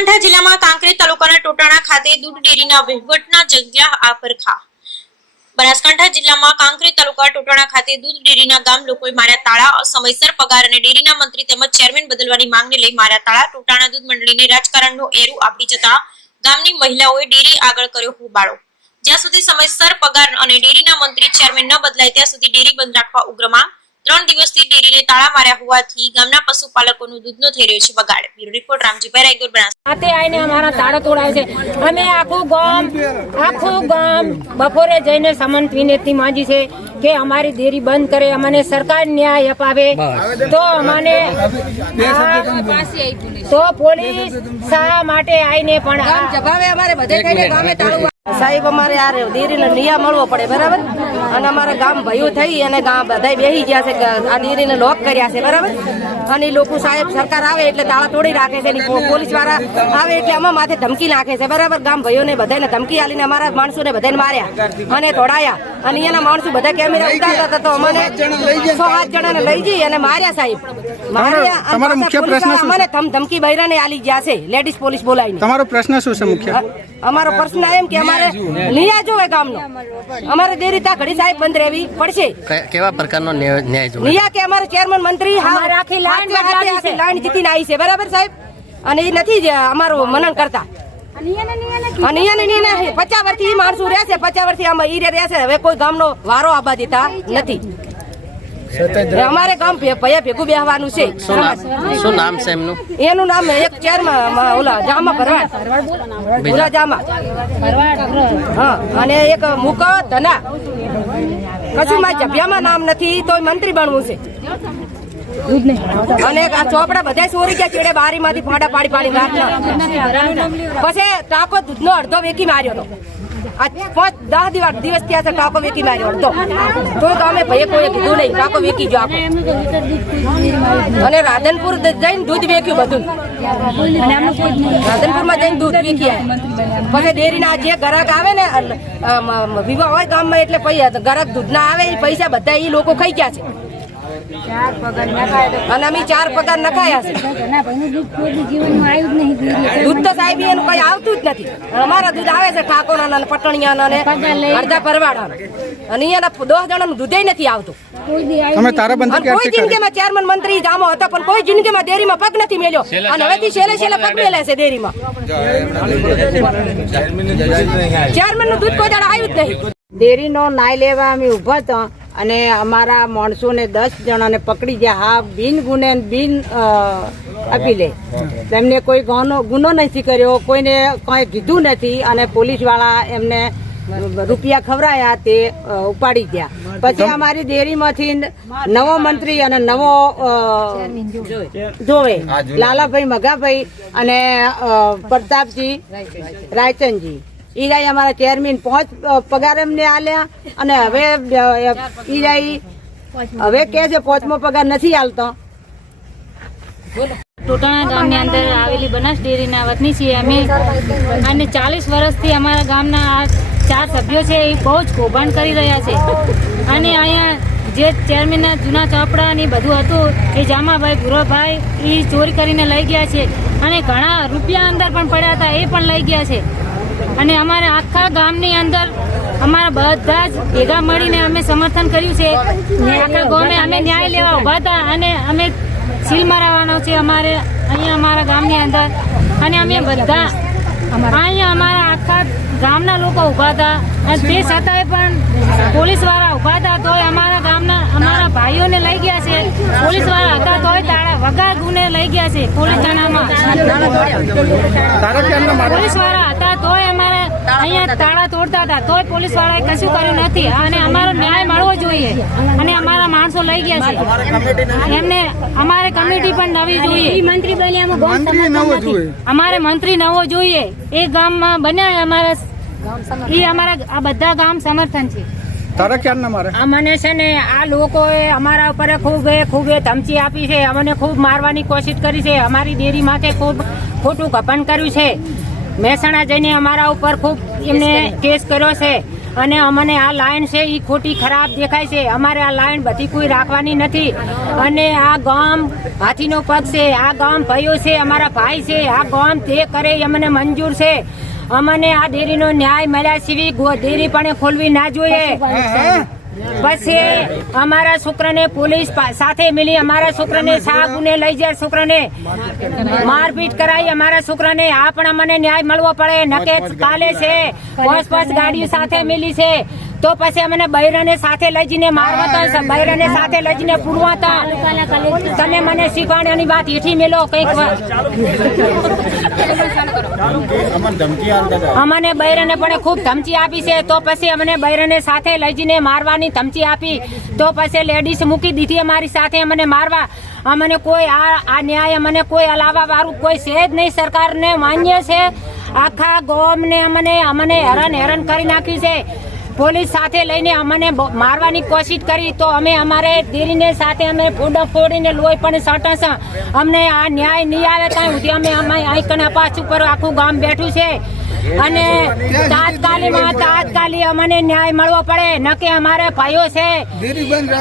બનાસકાંઠા જિલ્લામાં કાંકરેજ તાલુકાના ટોટાણા ખાતે દૂધ ડેરીના વહીવટના જગ્યા આફરખા। બનાસકાંઠા જિલ્લામાં કાંકરેજ તાલુકા ટોટાણા ખાતે દૂધ ડેરીના ગામ લોકોએ માર્યા તાળા। સમયસર પગાર અને ડેરીના મંત્રી તેમજ ચેરમેન બદલવાની માંગને લઈ માર્યા તાળા। ટોટાણા દૂધ મંડળીને રાજકારણનો એરું આપી જતા ગામની મહિલાઓએ ડેરી આગળ કર્યો હોબાળો। જ્યાં સુધી સમયસર પગાર અને ડેરીના મંત્રી ચેરમેન ન બદલાય ત્યાં સુધી ડેરી બંધ રાખવા ઉગ્રમાં। 3 દિવસથી ડેરીને તાળા માર્યા હોવાથી ગામના પશુપાલકોનું દૂધનો થઈ રહ્યો છે બગાડ। Bureau report Ramjibhai Raigor Banaskantha. આતે આઈને અમારા તાળા તોડાય છે। અમે આખું ગામ બપોરે જઈને સમન વિનંતી માંગી છે કે અમારી ડેરી બંધ કરે, અમને સરકાર ન્યાય અપાવે। તો અમને તો પોલીસ શા માટે આઈને પણ જવાબે અમારે બધે થઈને ગામે તાળું સાહેબ અમારે આ ડેરીનો નિયમ મળવો પડે, બરાબર। અને અમારા ગામ ભાઈઓ થઈ અને ગામ બધા બેસી ગયા છે, આ ડેરીને લોક કર્યા છે, બરાબર। અને લોકો સાહેબ સરકાર આવે એટલે તાળા તોડી રાખે છે, પોલીસ વાળા આવે એટલે અમારા માથે ધમકી નાખે છે, બરાબર। ગામ ભાઈઓને બધાને ધમકી આલીને અમારા માણસોને બધાને માર્યા અને તોડાયા। અને એના માણસો બધા કેમેરા ઉતારતા હતા તો અમને 6-7 જણાને લઈ જઈ અને માર્યા સાહેબ। તમારો મુખ્ય પ્રશ્ન શું છે? અમને ધમકી બૈરાને આલી ગયા છે, લેડીઝ પોલીસ બોલાવીને। તમારો પ્રશ્ન શું છે મુખ્ય? અમારો પ્રશ્ન એમ કે અમારે ન્યાય જોવે ગામનો, અમારે ડેરી ત્યાં ઘડી સાહેબ બંધ રહેવી પડશે। કેવા પ્રકારનો ન્યાય જોવે? ન્યાય કે અમારે ચેરમેન મંત્રી આખી લાઈન જીતીને આવી છે, બરાબર સાહેબ। અને એ નથી અમારું મનન કરતા। અને 50 વર્ષથી માણસો રહેશે, 50 વર્ષથી આમાં ઈ રહેશે। હવે કોઈ ગામનો વારો આબા દેતા નથી। અમારે ગામ ભેગું બેહવાનું છે। શું નામ છે એમનું? એનું નામ એક ચેરમાં ઓલા જામા ભરવાડ, ભૂરા જામા, હા। અને એક મુક ધના, કશું માં જભ્યામાં નામ નથી તો મંત્રી બનવું છે। અને આ ચોપડા બધા ચોરી ગયા ચેડે બારી માંથી ફાડા પાડી પછી ટાકો દૂધનો અડધો વેકી માર્યો હતો। 5-10 દિવસ થયા છે ટાકો વેકી માર્યો અડધો, તો અમે ભાઈ કોઈ કીધું નહીં, ટાકો વેકી ગયો આખો। અને રાધનપુર જઈને દૂધ વેક્યું બધું, રાધનપુરમાં જઈને દૂધ વેકી આવ્યા। પછી ડેરીના જે ગ્રાહક આવે ને વિવાહ હોય ગામમાં એટલે ગ્રાહક દૂધ ના આવે એ પૈસા બધા એ લોકો ખાઈ ગયા છે। અને અમે 4 પગાર નખાયા છે। દૂધ તો સાહેબ એનું કઈ આવતું જ નથી। અમારા દૂધ આવે છે ઠાકોરના, પટણિયાના ને અડધા પરવાડાના, અને અહીંયાના 10 જણાનું દૂધ નથી આવતું। કોઈ જિંદગીમાં ચેરમેન મંત્રી જામો હતો પણ કોઈ જિંદગીમાં ડેરીમાં પગ નથી મેલ્યો, અને હવેથી છેલ્લે પગ મેલે છે ડેરીમાં। ચેરમેન નું દૂધ કોઈ દાડો આવ્યું જ નહીં। ડેરીનો નાય લેવા અમે ઉભા હતા અને અમારા માણસોને 10 જણાને પકડી ગયા। હા, બિન ગુને બિન અપીલે તેમને કોઈ ગુનો નથી કર્યો, કોઈને કઈ કીધું નથી, અને પોલીસ વાળા એમને રૂપિયા ખવડાયા તે ઉપાડી ગયા। પછી અમારી ડેરીમાંથી નવો મંત્રી અને નવો જોવે લાલાભાઈ મગાભાઈ અને પ્રતાપજી રાયચંદજી, ઈરાઈ અમારા ચેરમેન 5 પગાર એમને આલ્યા। અને હવે ઈરાઈ હવે કે છે 5મો પગાર નથી આલતો। ટોટાણા ગામની અંદર આવેલી બનાસ ડેરીના વતની છીએ અમે, અને 40 વર્ષથી અમારા ગામના 4 સભ્યો છે એ બહુ જ કૌભાંડ કરી રહ્યા છે। અને અહીંયા જે ચેરમેનના જૂના ચોપડા ને બધું હતું એ જામાભાઈ ભૂરાભાઈ એ ચોરી કરીને લઈ ગયા છે, અને ઘણા રૂપિયા અંદર પણ પડ્યા હતા એ પણ લઈ ગયા છે। અને અમારે આખા ગામની અંદર અમારા બધા જ ભેગા મળીને અમે સમર્થન કર્યું છે। આખા ગામે અમે ન્યાય લેવા ઉભા હતા, અને અમે સીલ મરાવવાનો છે અમારે અહીંયા અમારા ગામની અંદર। અને અમે બધા અહીંયા અમારા આખા ગામના લોકો ઉભા હતા, અને તે છતાંય પણ પોલીસ વાળા ઉભા હતા તોય અમારા ગામના અમારા ભાઈઓને લઈ ગયા છે। પોલીસ વાળા હતા તોય તાળા વગર ગુને લઈ ગયા છે પોલીસ થાણામાં। પોલીસ વાળા હતા તોય અમારે અહીંયા તાળા તોડતા હતા તોય પોલીસ વાળાએ કશું કર્યું નથી। અને અમારો ન્યાય મળવો જોઈએ, અને અમારા માણસો લઈ ગયા છે એમને અમારે કમિટી પણ નવી જોઈએ। મંત્રી અમારે મંત્રી નવો જોઈએ, એ ગામમાં બન્યા અમારા એ અમારા આ બધા ગામ સમર્થન છે। અમને છે ને આ લોકોએ અમારા ઉપર ખૂબ ધમકી આપી છે, અમને ખૂબ મારવાની કોશિશ કરી છે, અમારી ડેરી માટે ખૂબ ખોટું ઘપન કર્યું છે। મહેસાણા જઈને અમારા ઉપર ખૂબ એમને કેસ કર્યો છે, અને અમને આ લાઈન છે એ ખોટી ખરાબ દેખાય છે. અમારે આ લાઈન બધી કોઈ રાખવાની નથી. અને આ ગામ હાથીનો પગ છે, આ ગામ ભાઈઓ છે, અમારા ભાઈ છે. આ ગામ તે કરે એ અમને મંજૂર છે. અમને આ ડેરીનો ન્યાય મળ્યા સિવાય ડેરી પણ ખોલવી ના જોઈએ. પછી અમારા છોકરાને પોલીસ સાથે મિલી અમારા છોકરાને સાગુને લઈ જાય, છોકરાને મારપીટ કરાઈ અમારા છોકરાને. આ પણ અમને ન્યાય મળવો પડે. નકે કાલે છે 5 ગાડીઓ સાથે મિલી છે તો પછી અમને બૈરાને સાથે લઈ જઈને મારવાતા, બૈરાને સાથે લઈ જઈને પૂરવાતા. તમે મને શીખવાડવાની વાત એથી મેલો કઈક. અમને બૈરાને પણ ખૂબ ધમકી આપી છે તો પછી અમને બૈરાને સાથે લઈ જઈને મારવાની ધમકી આપી તો પછી લેડીઝ મૂકી દીધી અમારી સાથે અમને મારવા. અમને કોઈ આ ન્યાય અમને કોઈ હલાવવા વાળું કોઈ છે જ નહીં. સરકારને માન્ય છે. આખા ગામને અમને હેરાન કરી નાખ્યું છે. પોલીસ સાથે લઈને અમને મારવાની કોશિશ કરી તો અમે અમારે ડેરીને સાથે અમે ફોડીને લોહી પણ સટસ. અમને આ ન્યાય નહીં આવે ત્યાં સુધી અમે આઈકના પાછ ઉપર આખું ગામ બેઠું છે. અને તાત્કાલિક અમને ન્યાય મળવો પડે. નકે અમારે ભાઈઓ છે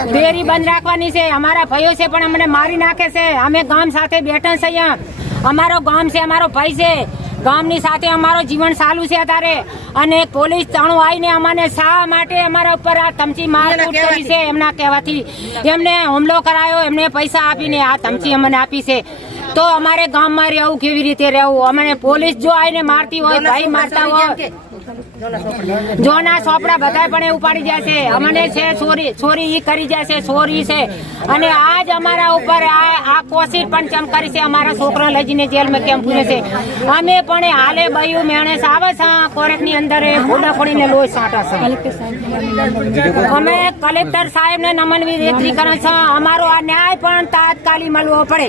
ડેરી બંધ રાખવાની છે. અમારા ભાઈઓ છે પણ અમને મારી નાખે છે. અમે ગામ સાથે બેઠા છે. અહીંયા અમારો ગામ છે, અમારો ભાઈ છે. ગામની સાથે અમારો જીવન ચાલુ છે અત્યારે. અને પોલીસ તાણું આવીને અમને શા માટે અમારા ઉપર આ ધમકી મારકૂટ કરી છે એમના કહેવાથી. એમને હુમલો કરાયો, એમને પૈસા આપીને આ ધમકી અમને આપી છે. તો અમારે ગામમાં રહેવું કેવી રીતે રહેવું? અમને પોલીસ જો આવીને મારતી હોય, ભાઈ મારતા હોય, જોના ચોપડા બધા પણ ઉપાડી જાય છે. અમને છે ચોરી ઈ કરી જાય છે, ચોરી છે. અને આજ અમારા ઉપર આ કોશિશ પણ ચમ કરી છે. અમારા છોકરા લઈ જઈને જેલમાં કેમ પૂરે છે. અમે પણ હાલે બયું મેણેસ આવે છે કોરેટ ની અંદર ફોડા ફોડીને લોહી સાટા છે. અમે કલેક્ટર સાહેબ ને નમન વિનંતી કરે છે અમારો આ ન્યાય પણ તાત્કાલિક મળવો પડે.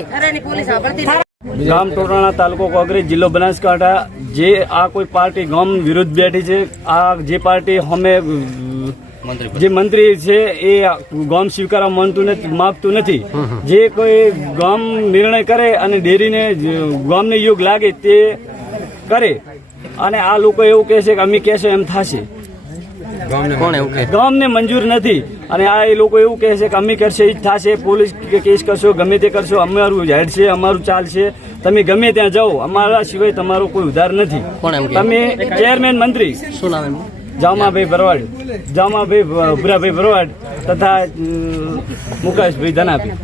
ગામ ટોટાણા, તાલુકો કોંગ્રેસ, જિલ્લો બનાસકાંઠા. જે આ કોઈ પાર્ટી ગામ વિરુદ્ધ બેઠી છે. આ જે પાર્ટી અમે જે મંત્રી છે એ ગામ સ્વીકારવા માગતું નથી. જે કોઈ ગામ નિર્ણય કરે અને ડેરીને ગામને યોગ લાગે તે કરે. અને આ લોકો એવું કહે છે કે અમે કહેશે એમ થશે. ગામને મંજૂર નથી. અને આ એ લોકો એવું કહે છે કે અમે કરશે એ જ થશે. પોલીસ કેસ કરશો, ગમે તે કરશો, અમારું હેડ છે, અમારું ચાલશે. તમે ગમે ત્યાં જાઓ, અમારા સિવાય તમારો કોઈ ઉધાર નથી. તમે ચેરમેન મંત્રી શું નામ? જામાભાઈ ભરવાડ, જામાભાઈ ભુરાભાઈ ભરવાડ તથા મુકેશભાઈ ધનાભાઈ.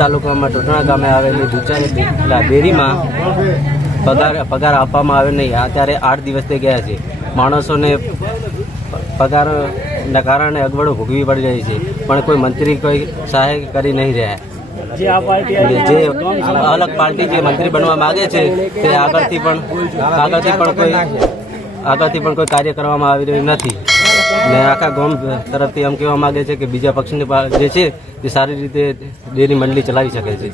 તાલુકામાં ટોટણા ગામે આવેલી ડેરીમાં પગાર આપવામાં આવે નહીં. અત્યારે 8 દિવસ થઈ ગયા છે. માણસોને પગારના કારણે અગવડો ભોગવી પડી રહી છે. પણ કોઈ મંત્રી કોઈ સહાય કરી નહીં રહ્યા. જે આ પાર્ટી જે અલગ પાર્ટી જે મંત્રી બનવા માંગે છે તે આગળથી પણ કોઈ કાર્ય કરવામાં આવી રહ્યું નથી. ને આખા ગામ તરફથી એમ કહેવા માંગે છે કે બીજા પક્ષની જે છે તે સારી રીતે ડેરી મંડળી ચલાવી શકે છે.